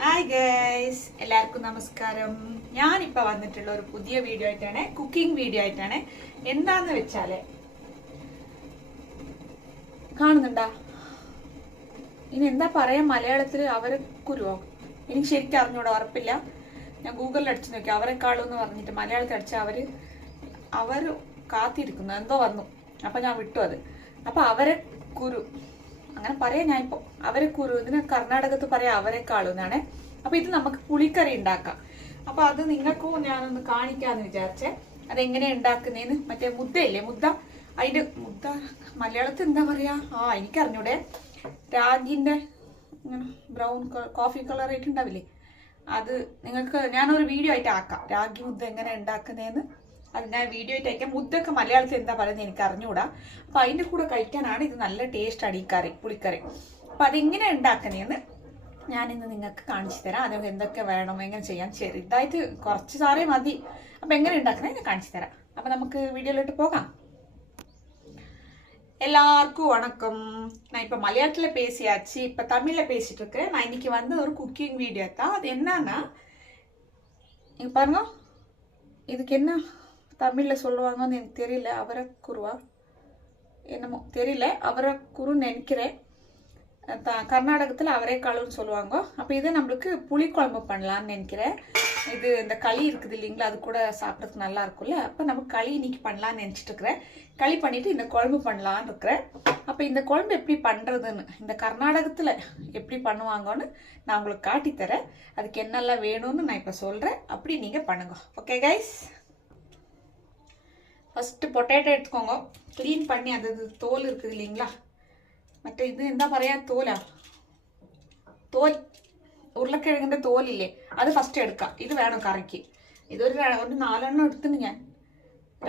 Hi guys, എല്ലാവർക്കും നമസ്കാരം. ഞാനിപ്പോൾ വന്നിട്ടുള്ള ഒരു പുതിയ വീഡിയോ ആയിട്ടാണ്, കുക്കിംഗ് വീഡിയോ ആയിട്ടാണ്. എന്താന്ന് വെച്ചാല് കാണുന്നുണ്ടാ, ഇനി എന്താ പറയാ മലയാളത്തിൽ? അവരക്കുരുവോ? എനിക്ക് ശരിക്കും അറിഞ്ഞൂടാ, ഉറപ്പില്ല. ഞാൻ ഗൂഗിളിൽ അടിച്ചു നോക്കി, അവരെക്കാളും എന്ന് പറഞ്ഞിട്ട് മലയാളത്തിൽ അടിച്ച അവർ കാത്തിരിക്കുന്നു, എന്തോ വന്നു. അപ്പൊ ഞാൻ വിട്ടു അത്. അപ്പൊ അവരക്കുരു അങ്ങനെ പറയാം. ഞാൻ ഇപ്പോൾ അവരെക്കുരു, ഇതിന് കർണാടകത്ത് പറയാം അവരെക്കാളും എന്നാണ്. അപ്പൊ ഇത് നമുക്ക് പുളിക്കറി ഉണ്ടാക്കാം. അപ്പൊ അത് നിങ്ങൾക്കും ഞാനൊന്ന് കാണിക്കാന്ന് വിചാരിച്ചേ. അതെങ്ങനെയാ ഉണ്ടാക്കുന്നേന്ന്. മറ്റേ മുദ്ദയില്ലേ, അതിന്റെ മുദ്ദ മലയാളത്തിൽ എന്താ പറയാ? എനിക്കറിഞ്ഞൂടെ. രാഗിന്റെ ബ്രൗൺ കോഫി കളർ ആയിട്ട് ഉണ്ടാവില്ലേ, അത് നിങ്ങൾക്ക് ഞാനൊരു വീഡിയോ ആയിട്ട് ആക്കാം. രാഗി മുദ്ദ എങ്ങനെ ഉണ്ടാക്കുന്നതെന്ന് അത് ഞാൻ വീഡിയോ ആയിട്ട് അയക്കാം. മുദ്ദൊക്കെ മലയാളത്തിൽ എന്താ പറയുന്നത് എനിക്ക് അറിഞ്ഞുകൂടാ. അപ്പൊ അതിന്റെ കൂടെ കഴിക്കാനാണ് ഇത് നല്ല ടേസ്റ്റ് ആണ് ഈ കറി, പുളിക്കറി. അപ്പൊ അതെങ്ങനെ ഉണ്ടാക്കുന്നതെന്ന് ഞാനിന്ന് നിങ്ങൾക്ക് കാണിച്ചു തരാം. അത് എന്തൊക്കെ വേണം, എങ്ങനെ ചെയ്യാൻ, ചെറുതായിട്ട് കുറച്ച് സാറേ മതി. അപ്പൊ എങ്ങനെ ഉണ്ടാക്കുന്നത് ഞാൻ കാണിച്ചു തരാം. അപ്പൊ നമുക്ക് വീഡിയോയിലോട്ട് പോകാം. எல்லாருக்கும் வணக்கம். நான் இப்போ மலையாளத்தில் பேசியாச்சு, இப்போ தமிழில் பேசிட்டு இருக்கேன். நான் இன்னைக்கு வந்து ஒரு குக்கிங் வீடியோ தான். அது என்னன்னா, இங்கே பாருங்க, இதுக்கு என்ன தமிழில் சொல்லுவாங்கன்னு எனக்கு தெரியல. அவரைக்குருவா என்னமோ தெரியல, அவரைக்குருன்னு நினைக்கிறேன். கர்நாடகத்தில் அவரைக்காளுன்னு சொல்லுவாங்க. அப்போ இதை நம்மளுக்கு புளிக்குழம்பு பண்ணலான்னு நினைக்கிறேன். இது இந்த களி இருக்குது இல்லைங்களா, அது கூட சாப்பிட்றதுக்கு நல்லா இருக்கும்ல. அப்போ நம்ம களி இன்னைக்கு பண்ணலான்னு நினச்சிட்டு இருக்கிறேன். களி பண்ணிட்டு இந்த குழம்பு பண்ணலான்னு இருக்கிறேன். அப்போ இந்த குழம்பு எப்படி பண்ணுறதுன்னு, இந்த கர்நாடகத்தில் எப்படி பண்ணுவாங்கன்னு நான் உங்களுக்கு காட்டித்தரேன். அதுக்கு என்னெல்லாம் வேணும்னு நான் இப்போ சொல்கிறேன். அப்படி நீங்கள் பண்ணுங்க. ஓகே கைஸ், ஃபஸ்ட்டு பொட்டேட்டோ எடுத்துக்கோங்க. க்ளீன் பண்ணி அது தோல் இருக்குது இல்லைங்களா, മറ്റേ ഇത് എന്താ പറയാ, തോൽ ഉരുളക്കിഴങ്ങിന്റെ തോലില്ലേ, അത് ഫസ്റ്റ് എടുക്കാം. ഇത് വേണം കറിക്ക്. ഇതൊരു 4 എടുത്തിന് ഞാൻ.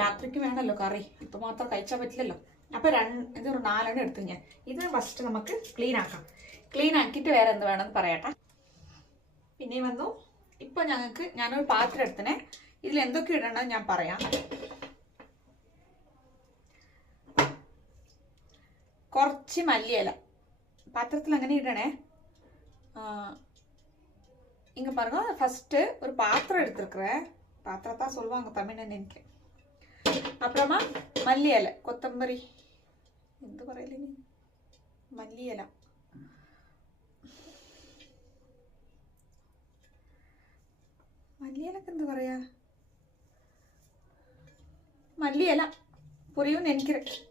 രാത്രിക്ക് വേണമല്ലോ കറി, ഇപ്പൊ മാത്രം കഴിച്ചാൽ പറ്റില്ലല്ലോ. അപ്പൊ ഇതൊരു 4 എടുത്തു ഞാൻ. ഇത് ഫസ്റ്റ് നമുക്ക് ക്ലീൻ ആക്കാം. ക്ലീൻ ആക്കിയിട്ട് വേറെ എന്ത് വേണമെന്ന് പറയട്ടെ. പിന്നെ വന്നു ഇപ്പൊ ഞാനൊരു പാത്രം എടുത്തിനെ. ഇതിൽ എന്തൊക്കെ ഇടണം ഞാൻ പറയാം. കുറച്ച് മല്ലിയില പാത്രത്തിൽ അങ്ങനെ ഇടണേ. இங்கே பாருங்க, ஃபஸ்ட்டு ஒரு பாத்திரம் எடுத்துருக்குறேன். பாத்திரத்தான் சொல்லுவாங்க தமிழ்னு எனக்கு. அப்புறமா மல்லி இலை, கொத்தமல்லி, എന്ത് പറയല്ലേ, മല്ലി ഇല, മല്ലിയിലക്ക് എന്ത് പറയാ, മല്ലിയില പുരിയൂന്ന് എനിക്കറിയാം.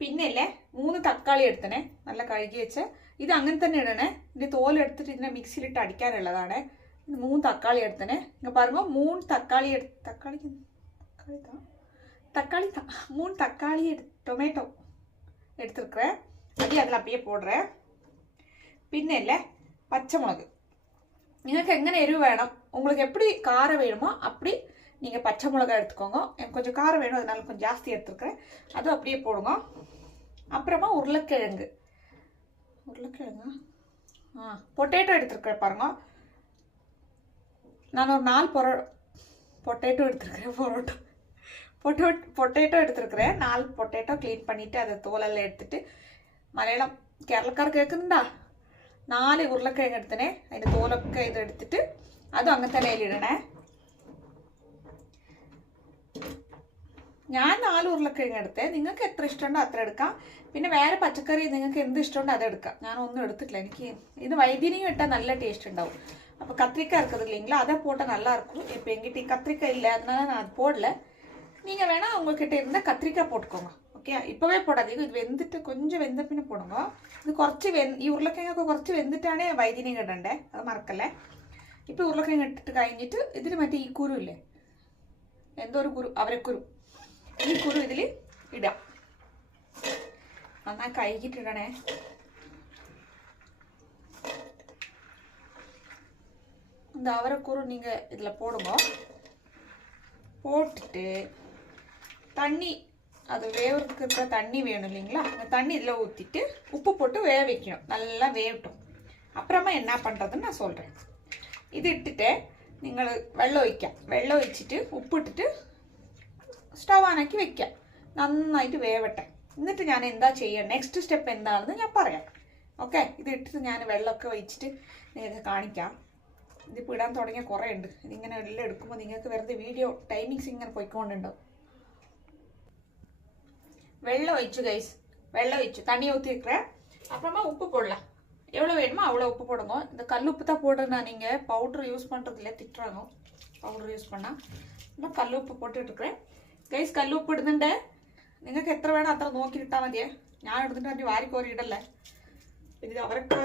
പിന്നല്ലേ 3 തക്കാളി എടുത്തണേ, നല്ല കഴുകി വെച്ച്. ഇത് അങ്ങനെ തന്നെ ഇടണേ. ഇതിന്റെ തോലെടുത്തിട്ട് ഇതിനെ മിക്സിയിലിട്ട് അടിക്കാനുള്ളതാണ്. 3 തക്കാളി എടുത്തണേ. ഇങ്ങനെ പറയുമ്പോൾ 3 തക്കാളി ടൊമാറ്റോ എടുത്തിരിக்கிறேன். അതിൽ അപ്പിയെ പോടുறேன். പിന്നല്ലേ പച്ചമുളക്. നിങ്ങൾക്ക് എങ്ങനെ എരിവ് വേണം, உங்களுக்கு எப்படி காரம் வேணுமோ அப்படி நீங்கள் பச்சை மிளகா எடுத்துக்கோங்க. எனக்கு கொஞ்சம் காரம் வேணும், அதனால கொஞ்சம் ஜாஸ்தி எடுத்துருக்கிறேன். அதுவும் அப்படியே போடுங்க. அப்புறமா உருளைக்கிழங்கு பொட்டேட்டோ எடுத்துருக்கிறேன். பாருங்க, நான் ஒரு 4 பொட்டேட்டோ எடுத்துருக்கிறேன். பொட்டேட்டோ எடுத்துருக்கிறேன். 4 பொட்டேட்டோ க்ளீன் பண்ணிவிட்டு அதை தோலெல்லாம் எடுத்துட்டு, മലയാളം കേരളക്കാർ കേൾക്കുന്നുണ്ടാ, 4 ഉരുളക്കിഴങ്ങ് എടുത്തനെ. അതിൻ്റെ തോലൊക്കെ ഇത് എടുത്തിട്ട് അതും അങ്ങനെ തന്നെ അതിലിടണേ. ഞാൻ 4 ഉരുളക്കിഴങ്ങ് എടുത്തേ. നിങ്ങൾക്ക് എത്ര ഇഷ്ടമുണ്ടോ അത്ര എടുക്കാം. പിന്നെ വേറെ പച്ചക്കറി നിങ്ങൾക്ക് എന്ത് ഇഷ്ടമുണ്ടോ അതെടുക്കാം. ഞാനൊന്നും എടുത്തിട്ടില്ല. എനിക്ക് ഇത് വൈദ്യുതിയും ഇട്ടാൽ നല്ല ടേസ്റ്റ് ഉണ്ടാവും. അപ്പോൾ കത്രിക്ക ഇറക്കുന്നില്ലെങ്കിൽ அதை போட்டால் நல்லா இருக்கும். இப்போ எங்கிட்ட கத்திரிக்காய் இல்லை, அதனால நான் அது போடல. நீங்கள் வேணால் உங்ககிட்ட இருந்தால் கத்திரிக்காய் போட்டுக்கோங்க. ഓക്കെ, ഇപ്പോഴേ പോടാതീക. ഇത് വെന്തിട്ട് കൊഞ്ചം വെന്ത പിന്നെ പോടുങ്ങോ. ഇത് കുറച്ച് ഈ ഉരുളക്കിഴങ്ങൊക്കെ കുറച്ച് വെന്തിട്ടാണ് വൈദ്യുതിയും ഇടണ്ടേ, അത് മറക്കല്ലേ. ഇപ്പോൾ ഉരുളക്കിഴങ്ങ് ഇട്ടിട്ട് കഴിഞ്ഞിട്ട് ഇതിൽ മറ്റേ ഈ കുരു ഇല്ലേ, എന്തോ ഒരു കുരു, അവരക്കുരു, ഈ കുരു ഇതിൽ ഇടാം. നന്നായി കഴുകിട്ടിടണേ. இந்த அவரைக்குரு நீங்கள் இதில் போடுங்க. போட்டுட்டு தண்ணி, அது வேவறதுக்கு இருக்கிற தண்ணி வேணும் இல்லைங்களா, அந்த தண்ணி இதில் ஊற்றிட்டு உப்பு போட்டு வேக வைக்கணும். நல்லா வேகட்டும். அப்புறமா என்ன பண்ணுறதுன்னு நான் சொல்கிறேன். ഇത് ഇട്ടിട്ട് നിങ്ങൾ വെള്ളം ഒഴിക്കാം. വെള്ളം ഒഴിച്ചിട്ട് ഉപ്പിട്ടിട്ട് സ്റ്റവ് ആനാക്കി വെക്കാം. നന്നായിട്ട് വേവട്ടെ. എന്നിട്ട് ഞാൻ എന്താ ചെയ്യുക, നെക്സ്റ്റ് സ്റ്റെപ്പ് എന്താണെന്ന് ഞാൻ പറയാം. ഓക്കെ, ഇത് ഇട്ടിട്ട് ഞാൻ വെള്ളമൊക്കെ ഒഴിച്ചിട്ട് നിങ്ങൾക്ക് കാണിക്കാം. ഇതിപ്പോൾ ഇടാൻ തുടങ്ങിയ കുറേ ഉണ്ട്. ഇതിങ്ങനെ എല്ലാം എടുക്കുമ്പോൾ നിങ്ങൾക്ക് വെറുതെ വീഡിയോ ടൈമിങ്സ് ഇങ്ങനെ പോയിക്കൊണ്ടുണ്ടാവും. வெள்ளை வச்சு கைஸ், வெள்ளை வச்சு தண்ணி ஊற்றி வைக்கிறேன். அப்புறமா உப்பு போடலாம். எவ்வளோ வேணுமோ அவ்வளோ உப்பு போடுங்க. இந்த கல் உப்பு தான் போடுறேன்னா, நீங்கள் பவுட்ரு யூஸ் பண்ணுறதுல திட்டுறாங்க பவுட்ரு யூஸ் பண்ணால். நான் கல் உப்பு போட்டுட்ருக்கிறேன் கைஸ். കല്ല് ഉപ്പ് ഇടുന്നുണ്ട്. നിങ്ങൾക്ക് എത്ര വേണം അത്ര നോക്കിയിട്ടാൽ മതിയേ. ഞാൻ എടുത്തിട്ട് വേണ്ടി വാരിക്കോരി ഇടല്ലേ. ഇത് അവർക്ക്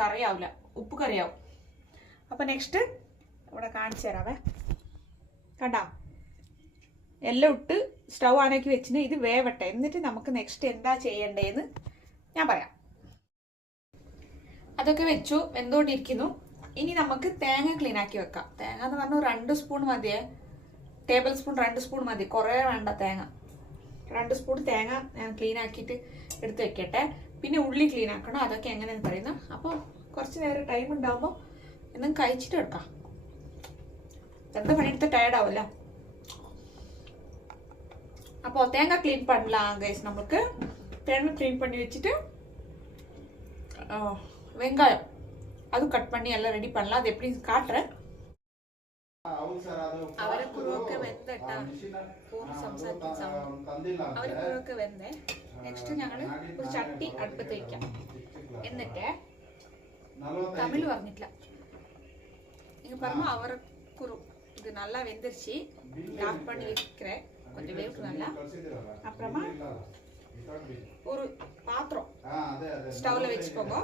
കറിയാവില്ല, ഉപ്പ് കറിയാവും. അപ്പോൾ നെക്സ്റ്റ് ഇവിടെ കാണിച്ചു തരാവേ. കണ്ടാ, എല്ലാം ഇട്ട് സ്റ്റൗ ആണാക്കി വെച്ചിന്. ഇത് വേവട്ടെ, എന്നിട്ട് നമുക്ക് നെക്സ്റ്റ് എന്താ ചെയ്യേണ്ടതെന്ന് ഞാൻ പറയാം. അതൊക്കെ വെച്ചു, വെന്തുകൊണ്ടിരിക്കുന്നു. ഇനി നമുക്ക് തേങ്ങ ക്ലീൻ ആക്കി വെക്കാം. തേങ്ങ എന്ന് പറഞ്ഞാൽ 2 സ്പൂൺ മതിയേ. ടേബിൾ സ്പൂൺ 2 സ്പൂൺ മതി, കുറേ വേണ്ട തേങ്ങ. 2 സ്പൂൺ തേങ്ങ ഞാൻ ക്ലീൻ ആക്കിയിട്ട് എടുത്ത് വെക്കട്ടെ. പിന്നെ ഉള്ളി ക്ലീൻ ആക്കണം. അതൊക്കെ എങ്ങനെയാണെന്ന് പറയുന്നത്. അപ്പോൾ കുറച്ച് നേരം ടൈം ഉണ്ടാകുമ്പോൾ എന്തും കഴിച്ചിട്ട് എടുക്കാം. എന്താ പണിയെടുത്ത് ടയർഡാവല്ലോ. அப்போ தேங்காய் க்ளீன் பண்ணலாம் கைஸ். நமக்கு தேங்காய் க்ளீன் பண்ணி வச்சுட்டு வெங்காயம் அது கட் பண்ணி எல்லாம் ரெடி பண்ணலாம். அது எப்படி காட்டுறேன். അവരൊക്കെ വെന്തട്ടാ അവരൊക്കെ വെന്തേ. നെക്സ്റ്റ് ഞങ്ങള് ഒരു ചട്ടി അടുപ്പത്ത് വയ്ക്കാം. എന്നിട്ട് തമിഴ് പറഞ്ഞിട്ടില്ല, நீங்க பாருங்க. அவரக்குரு இது நல்லா வெந்துருச்சு. ஆஃப் பண்ணி வைக்கிறேன். கொஞ்சம் வேகட்டும் நல்லா. அப்புறமா ஒரு பாத்திரம் സ്റ്റൗവിൽ വെച്ചിക്കോங்க.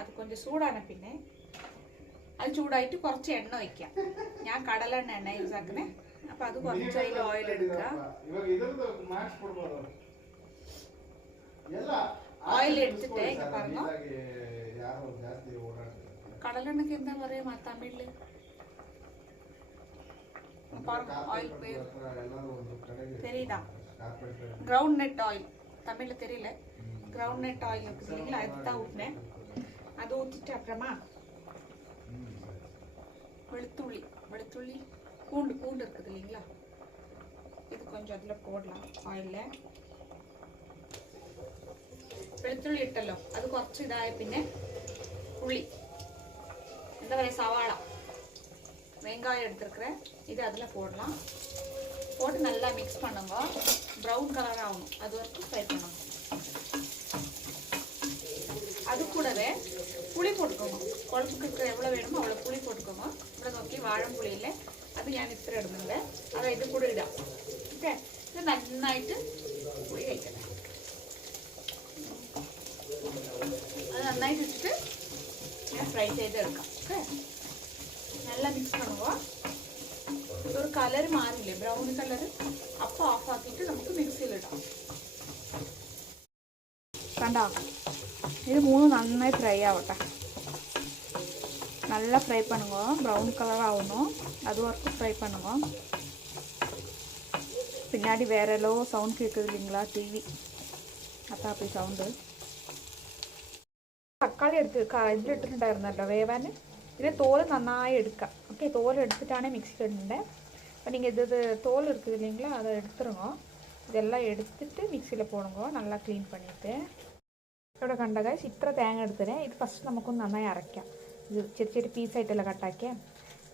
അത് கொஞ்சம் ചൂടാണ്. പിന്നെ അത് ചൂടായിട്ട് കുറച്ച് എണ്ണ വയ്ക്കാം. ഞാൻ കടലെണ്ണ എണ്ണ യൂസ് ആക്കുന്നേ. അപ്പം അത് കുറച്ച് അതിൽ ഓയിൽ എടുക്കുക. ഓയിൽ എടുത്തിട്ട് ഇങ്ങനെ പറഞ്ഞു. കടലെണ്ണക്ക് എന്താ പറയാ തമിഴില്? தெரியுதா? கிரவுண்ட் நட் ஆயில் தமிழ்ல தெரியல. கிரவுண்ட் நட் ஆயில் இருக்குது இல்லைங்களா, அதுதான் ஊற்றினேன். அது ஊற்றிட்டு அப்புறமா வெளுத்துள்ளி பூண்டு இருக்குது இல்லைங்களா, இது கொஞ்சம் அதில் போடலாம் ஆயிலில். വെളുത്തുള്ളി ഇട്ടല്ലോ, അത് കുറച്ച് ഇതായ പിന്നെ ഉള്ളി എന്താ പറയുക സവാള வெங்காயம் எடுத்துருக்கிறேன். இது அதில் போடலாம். போட்டு நல்லா மிக்ஸ் பண்ணுங்க. ப்ரௌன் கலர் ஆகணும், அது வரைக்கும் ஃப்ரை பண்ணுங்க. அது கூடவே புளி போட்டுக்கோங்க. குழம்புக்கு எவ்வளோ வேணுமோ அவ்வளோ புளி போட்டுக்கோங்க. ഇവിടെ നോക്കി വാഴമ്പുളിയില്ലേ, അത് ഞാൻ ഇത്ര ഇടുന്നുണ്ട്. അത് ഇത് കൂടെ ഇടാം. ഓക്കെ, ഇത് നന്നായിട്ട് പുളി കഴിക്കണം. അത് നന്നായിട്ട് ഇട്ടിട്ട് ഞാൻ ഫ്രൈ ചെയ്തെടുക്കാം. ഓക്കെ, நல்லா மிக்ஸ் பண்ணுவோம். ஒரு கலர் மாறிല്ലേ, ബ്രൗൺ കളർ. അപ്പോൾ ഓഫ് ആക്കിയിട്ട് നമുക്ക് മിക്സിയിൽ ഇടാം. കണ്ടോ, ഇത് മൂന്ന് നന്നായി ഫ്രൈ ആവട്ടെ. நல்லா ஃப்ரை பண்ணுங்க. ப்ரௌன் கலர் ஆகணும், அது வரைக்கும் ஃப்ரை பண்ணுங்க. பின்னாடி வேற ஏதோ சவுண்ட் கேட்குது இல்லைங்களா, டிவி. അതാ അപ്പോൾ സൗണ്ട്. തക്കാളി ഇതിലിട്ടിട്ടുണ്ടായിരുന്നല്ലോ വേവാൻ. ഇതിന് തോല് നന്നായി എടുക്കാം. ഓക്കെ, തോല് എടുത്തിട്ടാണ് മിക്സിയിൽ ഇടേണ്ടത്. അപ്പോൾ നിങ്ങൾ ഇത് തോൽ இருக்குது இல்லைங்களா, அதை எடுத்துருங்க. இதெல்லாம் எடுத்துட்டு மிக்சியில் போடுங்க, நல்லா க்ளீன் பண்ணிவிட்டு. ഇവിടെ കണ്ട ഗൈസ്, ഇത്ര തേങ്ങ എടുത്തേ. ഇത് ഫസ്റ്റ് നമുക്കൊന്ന് നന്നായി അരയ്ക്കാം. இது ചെറിയ ചെറിയ പീസായിട്ടല്ല കട്ടാക്കിയ.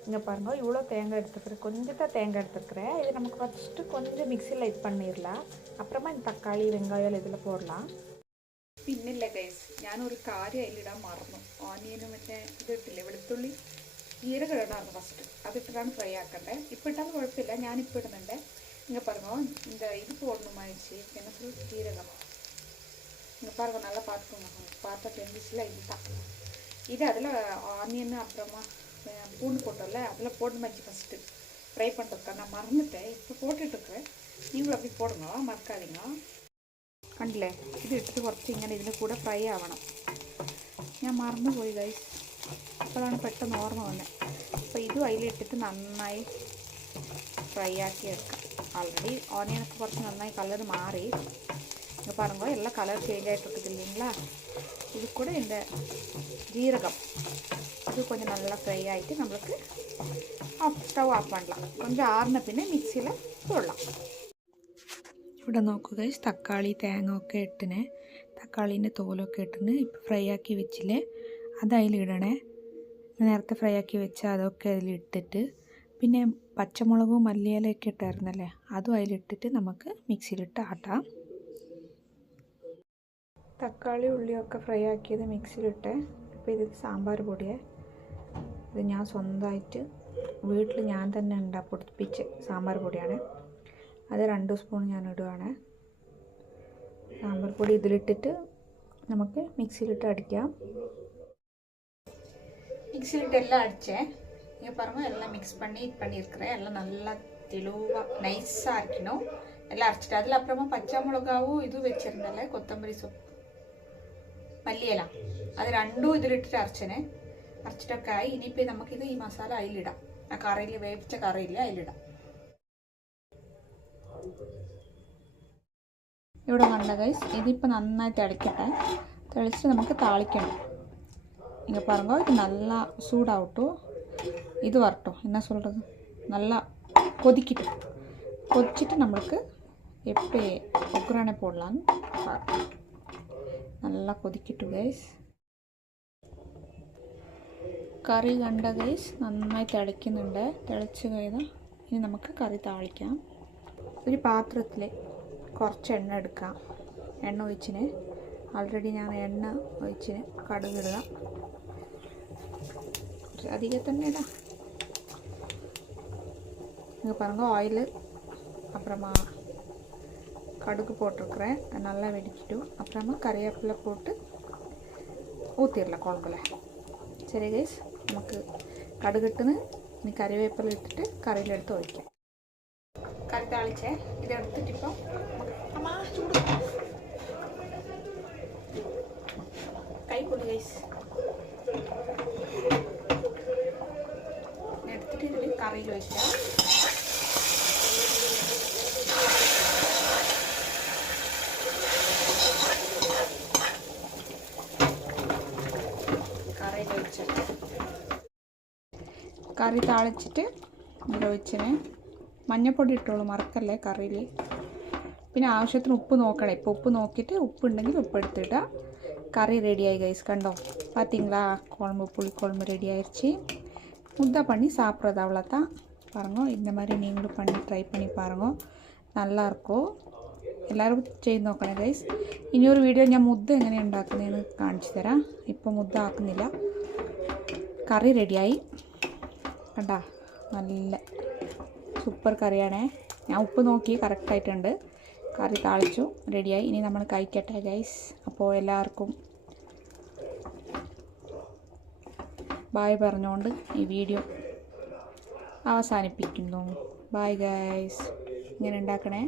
இங்கே பாருங்க, இவ்வளோ தேங்காய் எடுத்துக்கிறேன். கொஞ்சம் தேங்காய் எடுத்துக்கிறேன். இது நமக்கு ஃபஸ்ட்டு கொஞ்சம் மிக்சியில் இது பண்ணிடலாம். அப்புறமா இந்த தக்காளி வெங்காயம் இதில் போடலாம். പിന്നില്ല ഗൈസ്, ഞാനൊരു കാര്യം അതിലിടാൻ മറന്നു. ഓനിയനും മറ്റേ ഇതിട്ടില്ലേ വെളുത്തുള്ളി, ജീരകം ഇടണമായിരുന്നു ഫസ്റ്റ്. അതിട്ടിട്ടാണ് ഫ്രൈ ആക്കണ്ടേ. ഇപ്പോൾ ഇട്ടാലും കുഴപ്പമില്ല, ഞാനിപ്പോൾ ഇടുന്നുണ്ട്. ഇങ്ങനെ പറഞ്ഞോ, ഇത് போடணுமாயிடுச்சு. என்ன சொல், ஜீரகம். இங்கே பாருங்க, நல்லா பார்த்துக்கோங்க. பார்த்தா தெரிஞ்சிச்சுல, இதுதான் இது. அதில் ஆனியன் அப்புறமா பூண்டு போட்டோம்ல, அதில் போடணும் மச்சி ஃபஸ்ட்டு ஃப்ரை பண்ணுறதுக்கா. நான் மறந்துட்டேன், இப்போ போட்டுட்ருக்குறேன். நீங்களும் அப்படி போடுங்க, மறக்காதீங்க. കണ്ടില്ലേ, ഇത് ഇട്ടിട്ട് കുറച്ച് ഇങ്ങനെ ഇതിൻ്റെ കൂടെ ഫ്രൈ ആവണം. ഞാൻ മറന്നു പോയി ഗൈസ്, അപ്പോഴാണ് പെട്ടെന്ന് ഓർമ്മ വന്നത്. അപ്പോൾ ഇതും അതിലിട്ടിട്ട് നന്നായി ഫ്രൈ ആക്കി എടുക്കാം. ആൾറെഡി ഓനിയനൊക്കെ കുറച്ച് നന്നായി കളർ മാറി. ഇങ്ങനെ പറയുമ്പോൾ എല്ലാം കളർ ചേഞ്ച് ആയിട്ടിരിക്കില്ലിங்களா. ഇത് കൂടെ இந்த ஜீரகம் இது கொஞ்சம் நல்லா ஃப்ரை ஆகிட்டு நம்மளுக்கு ஸ்டவ் ஆஃப் பண்ணலாம். கொஞ்சம் ஆறின പിന്നെ മിക്സിയിൽ പോടலாம். ഇവിടെ നോക്കുക, തക്കാളി തേങ്ങ ഒക്കെ ഇട്ടിനെ. തക്കാളീൻ്റെ തോലൊക്കെ ഇട്ടിട്ട് ഇപ്പോൾ ഫ്രൈ ആക്കി വെച്ചില്ലേ അത് അതിലിടണേ. നേരത്തെ ഫ്രൈ ആക്കി വെച്ചാൽ അതൊക്കെ അതിലിട്ടിട്ട് പിന്നെ പച്ചമുളകും മല്ലിയിലയൊക്കെ ഇട്ടായിരുന്നല്ലേ അതും അതിലിട്ടിട്ട് നമുക്ക് മിക്സിയിലിട്ട് ആട്ടാം. തക്കാളി ഉള്ളിയൊക്കെ ഫ്രൈ ആക്കിയത് മിക്സിയിലിട്ട്. ഇപ്പോൾ ഇത് സാമ്പാർ പൊടിയെ, ഇത് ഞാൻ സ്വന്തമായിട്ട് വീട്ടിൽ ഞാൻ തന്നെ പൊടിപ്പിച്ച സാമ്പാർ പൊടിയാണ്. അത് 2 സ്പൂൺ ഞാൻ ഇടുകയാണ്. സാമ്പാർ പൊടി ഇതിലിട്ടിട്ട് നമുക്ക് മിക്സിയിലിട്ട് അടിക്കാം. மிக்சிலிட்டு எல்லாம் அடித்தேன். இங்கே பாருங்கள், எல்லாம் மிக்ஸ் பண்ணியிருக்கிறேன். எல்லாம் நல்லா தெளிவாக நைஸாக அரைக்கணும். எல்லாம் அரைச்சிட்டு அதில் அப்புறமா பச்சை மிளகாவும் இது வச்சுருந்தேன்ல, கொத்தமல்லி சோப்பு മല്ലിയില, അത് രണ്ടും ഇതിലിട്ടിട്ട് അരച്ചിട്ടൊക്കെ ആയി. ഇനിയിപ്പോൾ നമുക്കിത് ഈ മസാല അതിലിടാം. ആ കറിയിൽ വേവിച്ച കറിയിൽ അതിലിടാം. ഇവിടെ കണ്ട ഗൈസ്, ഇതിപ്പോൾ നന്നായി തിളക്കട്ടെ. തിളച്ചിട്ട് നമുക്ക് താളിക്കണം. இங்கே பாருங்க, இது நல்லா சூடாகட்டும். இது வரட்டும், என்ன சொல்கிறது, நல்லா கொதிச்சிட்டு நம்மளுக்கு எப்படி ஒக்ரானே போடலான்னு பார்க்கலாம். நல்லா கொதிக்கட்டும் ഗൈസ്. കറി കണ്ട ഗൈസ് നന്നായി തിളയ്ക്കുന്നുണ്ട്. തിളച്ച് കഴിഞ്ഞാൽ ഇനി നമുക്ക് കറി താളിക്കാം. ഒരു പാത്രത്തിൽ കുറച്ച് എണ്ണ എടുക്കാം. എണ്ണ ഒഴിച്ചിന് ആൾറെഡി ഞാൻ എണ്ണ ഒഴിച്ചിന് കടുകിടുക. அதிகம் தண்ணி இடம். இங்கே பாருங்கள், ஆயில் அப்புறமா கடுகு போட்டிருக்கிறேன். நல்லா வெடிக்கிட்டும். அப்புறமா கறிவேப்பிலை போட்டு ஊற்றிடலாம் குழம்புல. சரி கைஸ், நமக்கு கடுகுட்டுன்னு இனி கறிவேப்பிலை இட்டுட்டு கறியில் எடுத்து வைக்க. கறி தாளிச்சேன். இதை எடுத்துட்டு இப்போ அம்மா சூடு கை கொடு கைஸ். എടുത്തിട്ട് ഇതിൽ കറിയിൽ ഒഴിക്കാം. കറിയിൽ ഒഴിച്ചിട്ട് കറി താളിച്ചിട്ട് ഇതിൽ ഒഴിച്ചിന് മഞ്ഞൾപ്പൊടി ഇട്ടോളൂ, മറക്കല്ലേ കറിയിൽ. പിന്നെ ആവശ്യത്തിന് ഉപ്പ് നോക്കണേ. ഇപ്പോൾ ഉപ്പ് നോക്കിയിട്ട് ഉപ്പുണ്ടെങ്കിൽ ഉപ്പ് എടുത്തിടുക. கறி ரெடி ஆகி கைஸ், கண்டோம் பார்த்தீங்களா? குழம்பு புளிக்குழம்பு ரெடி ஆயிடுச்சு. முட்டை பண்ணி சாப்பிட்றது அவ்வளோதான். பாருங்க, இந்த மாதிரி நீங்களும் பண்ணி ட்ரை பண்ணி பாருங்கள், നല്ലതായിരിക്കും. എല്ലാവരും ചെയ്ത് നോക്കണേ ഗൈസ്. ഇനിയൊരു വീഡിയോ ഞാൻ മുദ്ദ എങ്ങനെ ഉണ്ടാക്കുന്നതെന്ന് കാണിച്ചു തരാം. ഇപ്പോൾ മുദ്ദ ആക്കുന്നില്ല. കറി റെഡിയായി കണ്ടാ, നല്ല സൂപ്പർ കറിയാണേ. ഞാൻ ഉപ്പ് നോക്കി കറക്റ്റായിട്ടുണ്ട്. കറി താളിച്ചു, റെഡിയായി. ഇനി നമ്മൾ കഴിക്കട്ടെ ഗൈസ്. അപ്പോൾ എല്ലാവർക്കും ബായ് പറഞ്ഞുകൊണ്ട് ഈ വീഡിയോ അവസാനിപ്പിക്കുന്നു. Bye guys. ഇങ്ങനെ ഉണ്ടാക്കണേ.